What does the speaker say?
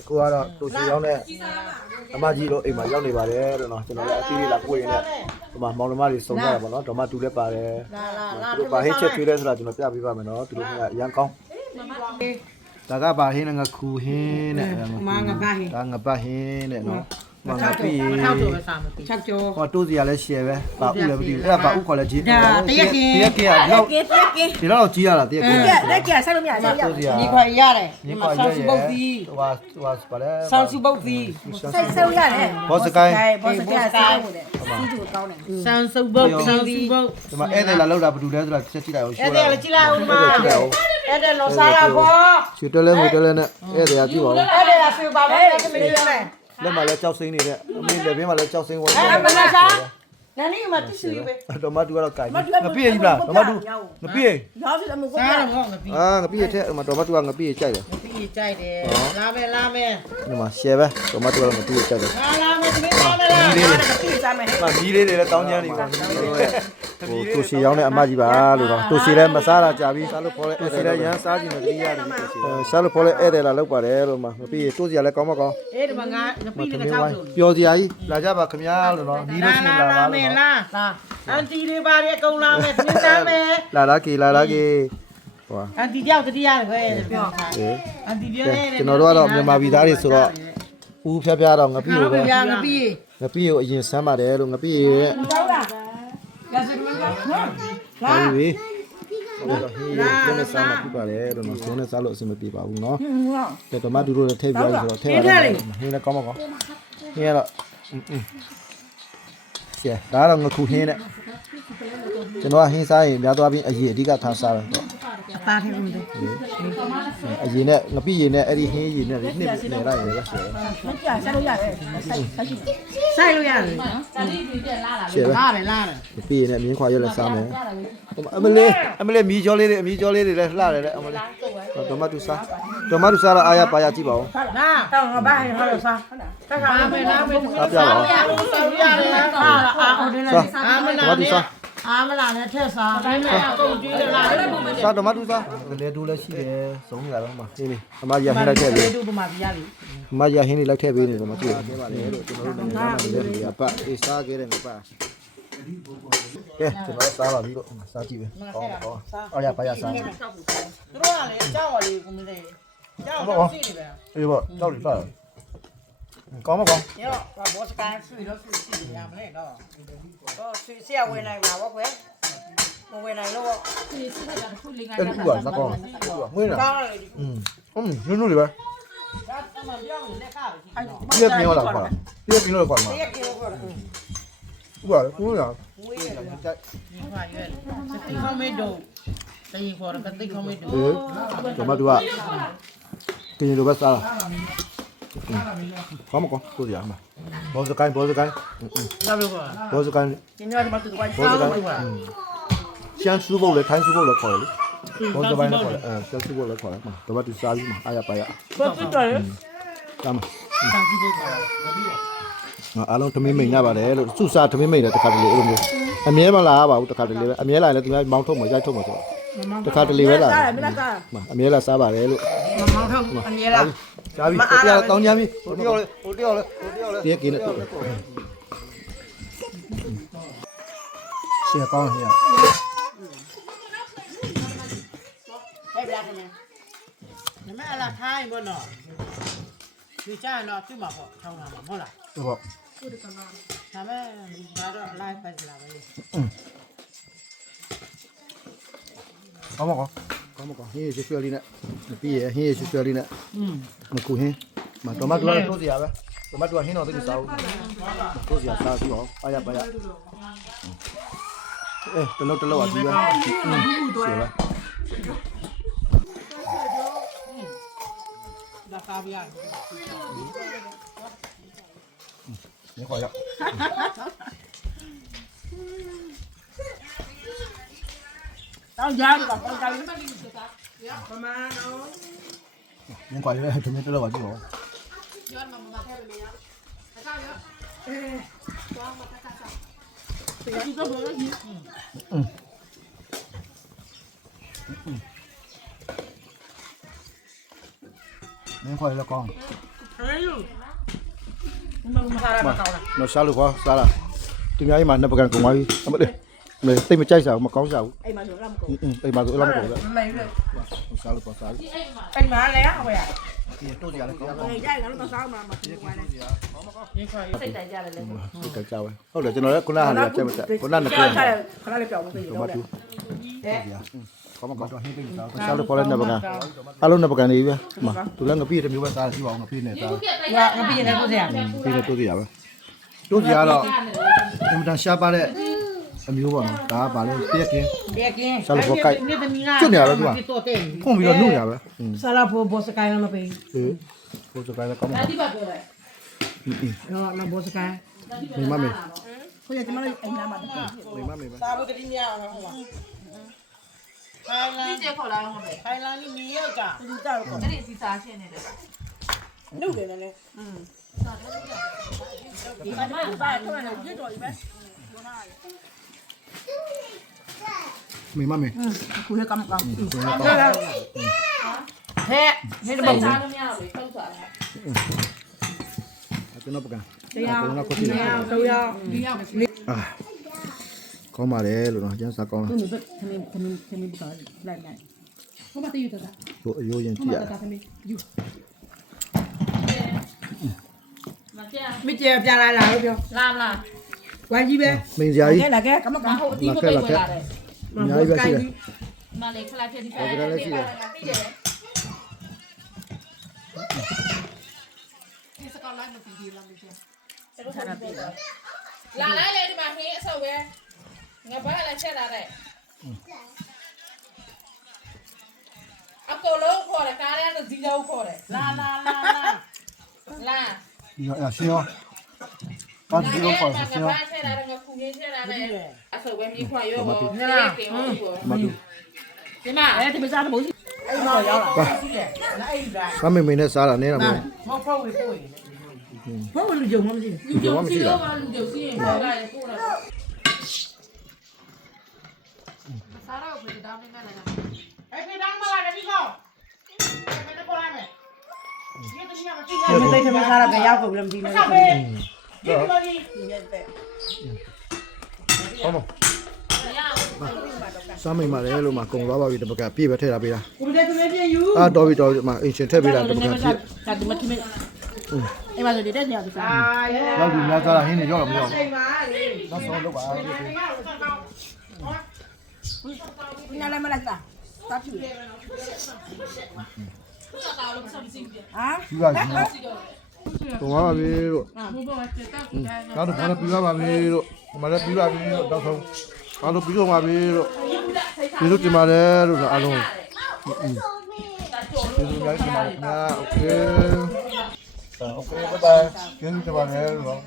အခုကတော့တူစီရောက်တဲ့အမကြီးတို့အိမ်မှာရောက်နေပါတယ်လို့နော်ကျွန်တော်လည်းအတီးလေးလာကိုရင်လည်းဒီမှာမောင်နှမတွေစုံကြတာပေါ့နော်ဒေါ်မတူလည်းပါတယ်လာလာလာသူတို့ဘာဟင်းချက်ကျွေးလဲဆိုတာကျွန်တော်ပြပေးပါမယ်နော်သူတို့ကအရန်ကောင်းဒါကဘာဟင်းလဲငါခူဟင်းတဲ့မငါဘာဟင်ဒါငါပတ်ဟင်းတဲ့နော် မငါပြီထောက်တော့ပဲစားမသိချက်ကျော် ဟောတိုးစီရလဲရှယ်ပဲဘာဥလည်းမသိဘူးအဲ့ဒါဘာဥခေါ်လဲဂျင်းဒါတရက်ကင်းတရက်ကင်းကလောက်ကဲတက်ကဲဒီတော့ကြီးရတာတရက်ကင်းကဲလက်ကဲဆက်လို့မရဆက်ရတိုးစီရညီခွာရတယ်ညီဒီခေါ်မှာရဆောင်းရဲ့စုပုတ်သီးဟိုဟာဟိုဟာပါလဲဆောင်းစုပုတ်သီးဆက်ဆက်ရတယ်ဘောစကိုင်းဘောစကိုင်းဆက်လို့တယ်စီးသူကောင်းတယ်ဆောင်းစုပုတ်ဆောင်းစုပုတ်ဒီမှာဧည့်သည်လာလောက်တာဘယ်သူလဲဆိုတာချက်ကြည့်လိုက်အောင်အဲ့ဒါလည်းကြည့်လိုက်ဦးမအဲ့ဒါလောစားရဖို့ချွေတွဲလဲငွေတွဲလဲနဲ့ဧည့်သည်ကကြည့်ပါဦးအဲ့ဒါဆွေပါမယ်ကမလေးရတယ် လက်မှာလည်းကြောက်စိမ့်နေတဲ့အမေလက်ဘင်းမှာလည်းကြောက်စိမ့်ဝင်နေအဲ့မလားစားနန်းနေမှာတရှိပဲဒေါ်မတူကတော့ကြိုင်ငပိကြီးလားဒေါ်မတူငပိကြီးရောက်စီအမှုကိုစားတော့ငေါ့ငပီးအာငပိကြီးထဲမှာဒေါ်မတူကငပိကြီးကြိုက်တယ်ငပီးကြိုက်တယ်လာမယ်လာမယ်ဒီမှာ share ပဲဒေါ်မတူကတော့ငပိကြီးကြိုက်တယ်လာလာမယ်ဒီလာမယ်လားစီးစားမယ်မမီးလေးတွေလည်းတောင်းချမ်းနေပါ ဟိုတူစီရောင်းတဲ့အမကြီးပါလို့တော့တူစီလည်းမစားတာကြာပြီစားလို့ပေါ်လဲတူစီလည်းရမ်းစားကြည့်နေတတိရတယ်အဲစားလို့ပေါ်လဲဧည့်သည်လာလောက်ပါတယ်လို့မှငပိကြီးတိုးစီလည်းကောင်းမကောင်းအဲ့ဒီမှာငါငပီးကထောက်လို့ပျော်စရာကြီးလာကြပါခင်ဗျာလို့နော်နီးလို့ရှိရင်လာပါလာလို့မယ်နော်လားလာအန်တီတွေပါရအကုန်လာမယ်သင်စားမယ်လာလာကေလာလာကေဟွာအန်တီတယောက်တတိယလေပဲပြောအေးအန်တီပြောနေကျွန်တော်တို့ကတော့မြန်မာပြည်သားတွေဆိုတော့ဦးဖြားဖြားတော့ငပိဟုတ်ကိုပဲကဲ့ငပီးငပိကိုအရင်ဆမ်းပါတယ်လို့ငပိရဲ့ရစမက နော်ဟာပြီလာဟေးလည်းစားမှာပြပါတယ်လို့နော်ဆုံးနဲ့စားလို့အဆင်မပြေပါဘူးနော်ကဲတော့မတူတို့လည်းထည့်ပြရဆိုတော့ထည့်ပါတယ်ဟင်းလည်းကောင်းမကောင်းဟင်းကတော့อืมကဲဒါတော့ငခုဟင်းနဲ့ကျွန်တော်ဟင်းစားရင်များသွားပြီးအရင်အဓိကထားစားတယ်တော့ ပါထဲကုန်တယ်အရင်နဲ့ငပိရင်နဲ့အဲ့ဒီဟင်းရင်နဲ့နှစ်နေလိုက်ရင်လည်းရှယ်မကြဆက်လို့ရတယ်ဆက်ဆက်ရှိဆိုင်လို့ရတယ်ရှယ်ပဲလာတယ်လာတယ်ငပိရင်နဲ့မြင်းခွာရက်လည်းစားမယ်အမလေးအမလေးမီကြောလေးတွေအမီကြောလေးတွေလည်းလှတယ်လေအမလေးဒေါ်မတူစားဒေါ်မတူစားတော့အားရပါရကြည့်ပါဦးလာတော့ငါဘာဟင်ဟောလို့စားတခါမယ်လာမယ်စားပြပါဦးဆောက်ရတယ်အာအာအော်ဒီလေအာမဒေါ်မလာတူနဲ့စား အာမလာနဲ့ထက်စားတိုင်းမဲ့အကုန်ကျွေးလာတယ်စားဒေါ်မတူစားလေဒူလည်းရှိတယ်စုံနေတာတော့မှဟင်းလေးအမရဟင်းလိုက်ထည့်ပေးတူပမာပြရလေအမရဟင်းလေးလိုက်ထည့်ပေးနေတယ်မကြည့်ဘူးပါလေလို့ကျွန်တော်တို့နိုင်ငံသားတွေလည်းပတ်အေးစားခဲ့တယ်ငါပါကဲကျွန်တော်စားပါပြီလို့စားကြည့်ပဲဟောဟောအားရပါရစားသူတို့ကလည်းအကြောက်ပါလေကိုမလေးအကြောက်တော့ရှိနေပဲအေးပေါ့တောက်လိစား ကောင်းမကောင်းညတော့ဘောစကန်ဆွေတော့ဆွေရှိရမလဲတော့တော့ဆွေဆရာဝင်နိုင်မှာပေါ့ကွယ်မဝင်နိုင်တော့အဲ့ဒီကွာမကောင်းကွာငွေလားကောင်းတယ်ဒီอืมနုနုလေးပဲပြည့်ပြင်းတော့ကွာပြည့်ပြင်းတော့ကွာမပြည့်ပြင်းတော့ကွာဥပါလေကိုလားငွေလားညီမရွယ်စိတ်ခေါမေတော့တေးခေါ်ရကတိခေါမေတော့ကျွန်မတို့ကတင်ရလို့ပဲစားလား ထိုင်းစုဖို့လေခေါ်တယ်ဘောစကိုင်းလည်းခေါ်တယ်အဲရှမ်းစုဖို့လည်းခေါ်တယ်တော့မတူစားပြီးမှာအားရပါရပတ်ပြတယ်တမ်းငါအားလုံးသမင်းမိန်ရပါတယ်လို့စုစားသမင်းမိန်တယ်တခါတလေအဲ့လိုမျိုးအမြဲမလာပါဘူးတခါတလေပဲအမြဲလာရင်လည်းသူများမောင်းထုတ်မှာရိုက်ထုတ်မှာဆိုတော့တခါတလေပဲလာစားမလားစားအမြဲလာစားပါတယ်လို့မမောင်းထုတ်အမြဲလား ကြားပြီဟိုတရားတောင်းကြပြီဟိုတယောက်လေဟိုတယောက်လေဟိုတယောက်လေတည်းကင်းနေရှေ့ကောင်းဟဲ့ဟဲ့ဗျာခင်ဗျာန ကောင်းမကောင်းဟင်းရွှေရွှေလေးနဲ့ပြီးရဟင်းရွှေရွှေလေးနဲ့อืมမကူဟင်းမတော်မတော်လည်းတို့စရာပဲတော်မတော်ဟင်းတော့သိစားဘူးတို့စရာစားပြီးအောင်အားရပါရအဲတလုံးတလုံးအပြီးပါဆရာဒါစားပြရနေခေါ်ရတော့ကြားရတော့ကြားရ ประมาณเนาะยังก่อนเลยถึงไม่ตัวก่อนที่บอกยอดมันมาแค่ไปแล้วแล้วก็เยอะเออวางมาตะการสับแต่ยังก็เบอร์ก็ยิ้มอืมนี่ค่อยละกองเฮ้ยลูกมันมาทาอะไรมาเก่าล่ะเราซาลูกว่าซาล่ะทีมยายมันนับประกันของไว้เอามาดิ ကျွန်တော်လည်းခုနကဟာလေးကြက်မတက်ခုနကနှစ်ခပြန်ဏခဏလေးပြောင်းမသိတော့ဘူးမတော့တူကောင်းမကောင်းတော့ဟင်းပိတ်စားရှာလို့ခေါ်လဲနှစ်ပကံအားလုံးနှစ်ပကံနေပြီမသူလည်းငပိတစ်မျိုးပဲစားတယ်ကြည့်ပါဦးငပိနဲ့စားငါငါပြည့်နေလို့ဆရာပြီးတော့တိုးကြရပါတိုးကြရတော့အင်မတန်ရှားပါတဲ့ အမျိုးပေါ့နော်ဒါကဘာလဲတရက်ကင်း တယ်ကင်းဆရာဘောကိုက်ကျွတ်နေရပဲသူက တော်တယ်ဖုန်ပြီးတော့နှုတ်ရပဲอืม Salah for bos kain lah pe. ဟေးဘိုးစကိုင်းလည်းကောင်းပါတဘူးတိပါပေါ်လိုက် No, no bos kain. မိမမေကိုရကျွန်တော်အိမ်လာမှာတော့မိမမေပဲစာဘုတ်တိမြအောင်ဟုတ်ပါခိုင်လန်这口来我没，ခိုင်လန်နီယောက်ကသူကြောက်တော့这里是啥线的？နှုတ်တယ်လည်းဒီမှာပါထွက်လာရွတ်တော်ပြီပဲ မိမမေခုရကမ်ကမ်ကိုယ်ကောင်းဟဲ့ဟဲ့ဟဲ့တော့စိတ်စားလို့မရဘူးထုတ်သွားတယ်ကျွန်တော်ပကံတရားကျွန်တော်ကိုကြည့်တရားတရားဒီရောက်အာကောင်းပါတယ်လို့နော်ကျန်စားကောင်းလားသူ့ဘက်ခမင်းခမင်းခမင်းပကလိုက်လိုက်ဟိုမှာတည်ရတာဟိုအယိုးရင်ကြည့်ရတာခမင်းယူမကျန်မကျေပြန်လာလာလို့ပြောလာမလား ဝိုင်းကြီးပဲမိန်စရာကြီးကဲလာကဲကမကမဟုတ်အတီးကိုပိတ်ဝင်လာတယ်အများကြီးပဲရှိတယ်မလေးခလာဖြစ်ဒီဖက်ဟုတ်ကဲ့လည်းရှိတယ်သိတယ်လာလိုက်လေဒီမှာဟင်းအဆုပ်ပဲငါဘာလဲချက်လာတယ်အကောလုံးခေါ်တယ်ကားရဲကဇီလုံးခေါ်တယ်လာလာလာလာလာဒီရရှင်းရော ပါဒီလိုပေါ့ရှင်းရောဘာချက်လာတယ်ငါခုရင်းချက်လာတယ်အဆုပ်ပဲမြေခွာရောဘောကဲ ကင်းဘောမတူဒီမှာအဲဒီမစားတဲ့ဘုံကြီးအဲ့မှာရောက်လာပါလာအိမ်လာကမေမေနဲ့စားတာနဲတာမဟုတ်မဖို့ဝေဖို့ဘုံလူကြုံမှမရှိဘူးလူကြုံစီတော့လူကြုံစီရင်ပေါ်လာတယ်ပို့လာစားတော့ဘယ်တောင်းနေလဲအဲ့ဒီတောင်းမလာတယ်ဒီကောဘယ်နဲ့ပေါ်လာမယ်ဒီတည်းကမကြည့်ရမသိတယ်မစားတော့ရောက်ကုန်လည်းမသိဘူးဘူးဆက်ပဲဒီလိုကြီးဟုတ်မစားမိန်ပါလေလို့မှကုံသွားပါပြီတပကပြည့်ပဲထည့်တာပေးတာကိုတဲ့သူမပြင်းယူအာတော်ပြီတော်ပြီမှအင်ရှင်ထည့်ပေးတာတပကပြည့်ကဒီမထမင်းအဲ့မှာဆိုတဲ့ညကစားအာရဲရောက်ပြီများစားတာဟင်းနေရောက်တော့မရောက်ချိန်ပါလေနောက်ဆုံးတော့ပါဒီမှာဆက်ကောင်းညလည်းမလိုက်တာတပ်ချူဟာယူပါယူ တော့ပါပြီလို့နောက်တော့ဘာလို့ပြီးပါပြီလို့မလည်းပြီးပါပြီလို့နောက်ဆုံးအားလုံးပြီးတော့ပါပြီလို့ပြီးလို့တင်ပါတယ်လို့အားလုံးကျေးဇူးများတင်ပါတယ်ခင်ဗျာโอเคโอเคဘိုင်ဘိုင်ကျေးဇူးတင်ပါတယ်လို့